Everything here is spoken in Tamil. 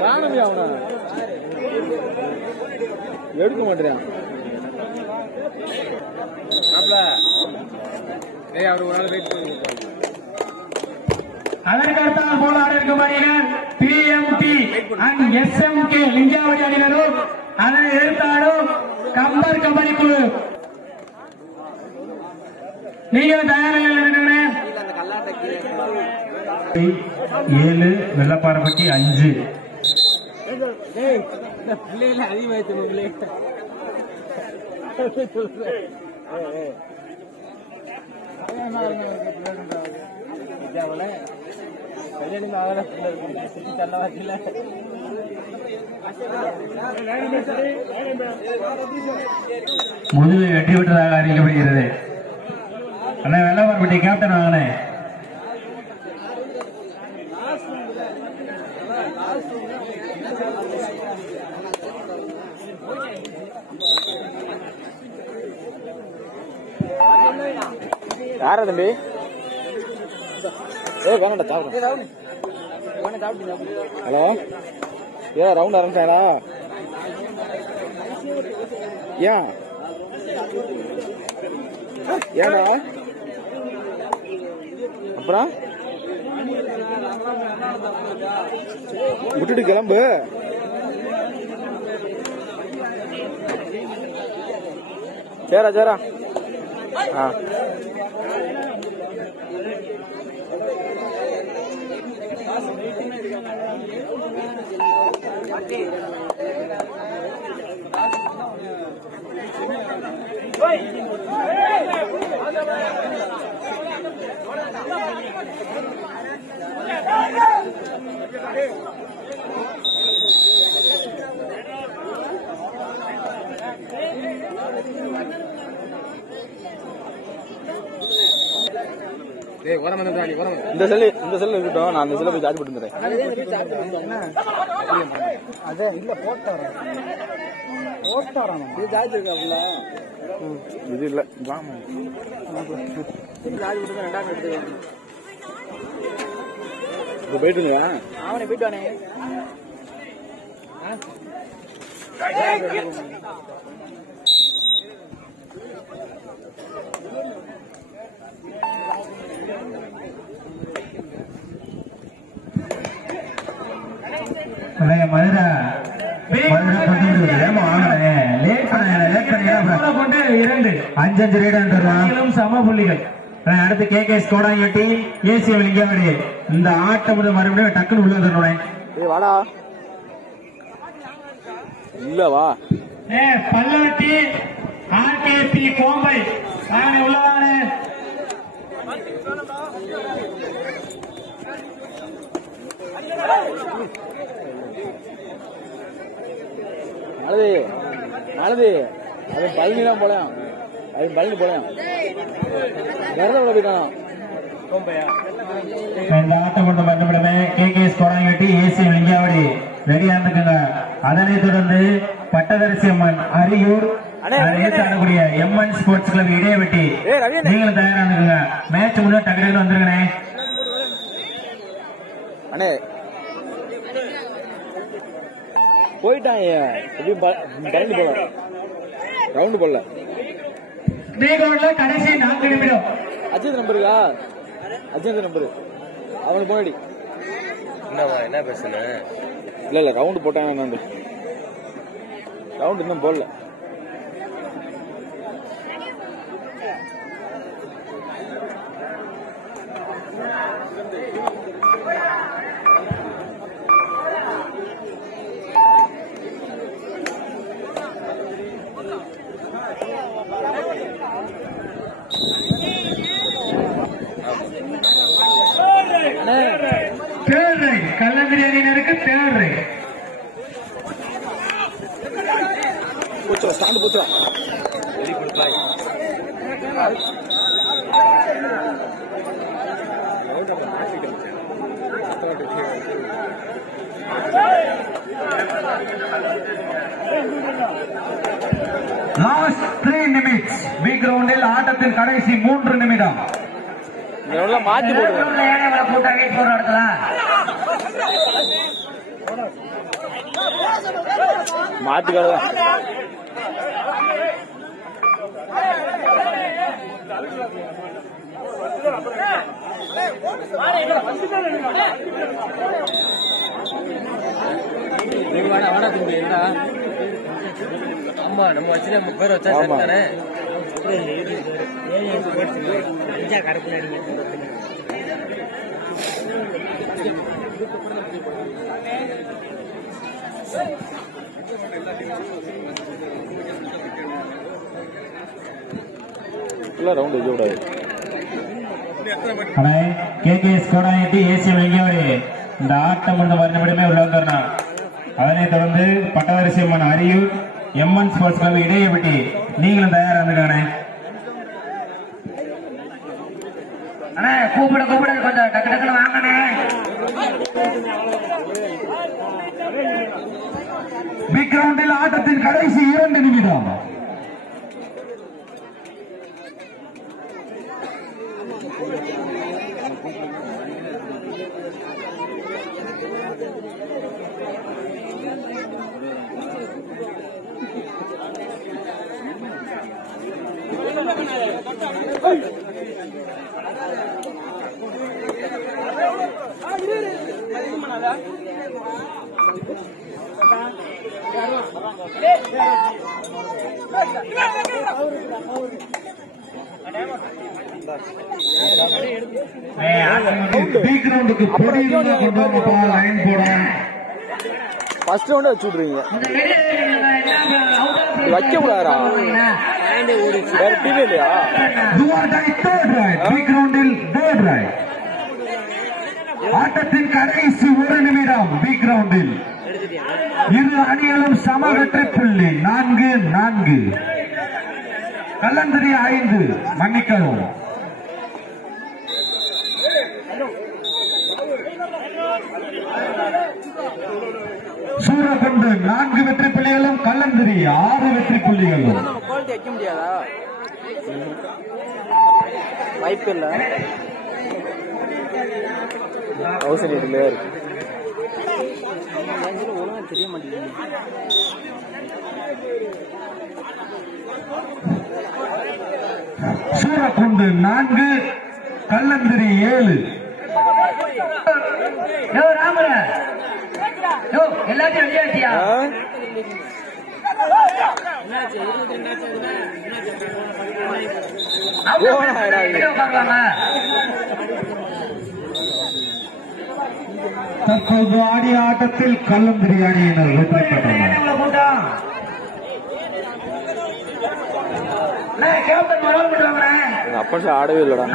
காணமே அவன எடுக்க மாட்டேன். அதற்கடுத்தால் போல இருக்கும் அணியினர் பிஎம்டி அண்ட் எஸ்எம்கே லிங்காவடி அணியினரும் அதனை எதிர்த்தாலும் கம்பர் கபடி குழு. நீங்கள் தயாரில் இருக்கிறேன். 7 வெள்ளப்பாறைப்பட்டி 5 முதுகு வெற்றி பெற்றதாக அறிவிக்கப்படுகிறது. அண்ணா வெள்ளப்பாறைப்பட்டி கேப்டன் வாங்கினே. யாரா தம்பி? ஹலோ, ஏ ரவுண்ட் ஆரம்பிச்சாரா? ஏன் ஏடா அப்புறம் விட்டுட்டு கிளம்பு. சேரா சேரா. இந்த செல்லு இருக்கட்டும். நான் அந்த செல்ல போய் சார்ஜ் போட்டு இது இல்ல போயிட்டுங்க. அவனை போயிட்டானே. சம புள்ளிகள். அடுத்து KK கோடாங்கட்டி ஏசிஎம் லிங்காவடி. இந்த ஆட்டம் மறுபடியும் டக்குன்னு உள்ள வந்துடுறேன். வாடா இல்ல வா. பல்லாட்டி ஆர்கேபி கோம்பை உள்ளவானே. நாளது அது பழனி தான் போலாம். அது பழனி போலாம். இந்த ஆட்டம் கொண்டு மறுபடியுமே KK கோடாங்கட்டி ஏசிஎம் லிங்காவடி ரெடியா இருந்துக்குங்க. அதனைத் தொடர்ந்து பட்டதரிசி அம்மன் அரியூர் ஆடக்கூடிய MN ஸ்போர்ட்ஸ் கிளப் இடையவெட்டி. நீங்களும் தயாரா இருந்துக்குங்க. மேட்ச் முன்ன டக்குனு வந்துருங்கண்ணே. அண்ணே போயிட்டாங்க. பழனி போல ரவுண்டு போடல. கடைசி 4 நிமிடம். அஜித் நம்பருக்கா? அஜித் நம்பரு அவனுக்கு போனடி. என்ன பேசுன? இல்ல ரவுண்டு போட்டாங்க. ரவுண்டு இன்னும் போடல. கல்லந்திரி அணியினருக்கு தேர்வு. ஸ்டாண்ட் போச்சுடா. Very good try. லாஸ்ட் 3 நிமிஷம். பி கிரவுண்டில் ஆட்டத்தின் கடைசி 3 நிமிடம். மாத்தி மாத்திக்கலாம். ஆமா நம்ம வச்சு நம்ம பேர் வச்சா தானே ரவுண்ட் வைக்க கூடாது. கேகேஎஸ் கோடாயட்டி ஏசிஎம் வெங்கியாவடி இந்த ஆட்டம் கொண்டு மறுபடியுமே உள்ள வந்துடணும். அதனைத் தொடர்ந்து பட்டவரிசி அம்மன் Ariyur M N sports club Idayapatti நீங்களும் தயாரா இருந்துக்கானே. கூப்பிட கூப்பிட கொஞ்சம் டக்கு டக்குன்னு வாங்கண்ணே. பிக் கிரவுண்டில் ஆட்டத்தின் கடைசி 2 நிமிடம். கிரவுண்டுக்கு பொடி கொண்டு லைன் போட ஃபர்ஸ்ட் ரவுண்டே வச்சு விட்றீங்க. வைக்க கூடாதா? வேற டிவி இல்லையா? ஆட்டத்தின் கடைசி 1 நிமிடம். பி கிரவுண்டில் இரு அணிகளும் சம வெற்றி புள்ளி 4-4. கல்லந்திரி 5 மன்னிக்கவும். சூரகுண்டு 4 வெற்றி புள்ளிகளும் கல்லந்திரி 6 வெற்றி புள்ளிகளும். வைக்க முடியாதா? வாய்ப்பு இல்ல. அவசரத்திலே இருக்கு. தெரிய மாட்டேங்குது. சூரகுண்டு 4 கல்லந்திரி 7. எல்லாத்தையும் வெளியாட்டியா? தற்போது ஆடிய ஆட்டத்தில் கல்லந்திரி அணியினர் வெற்றி பெற்றனர். அப்பா ஆடவே இல்லடா.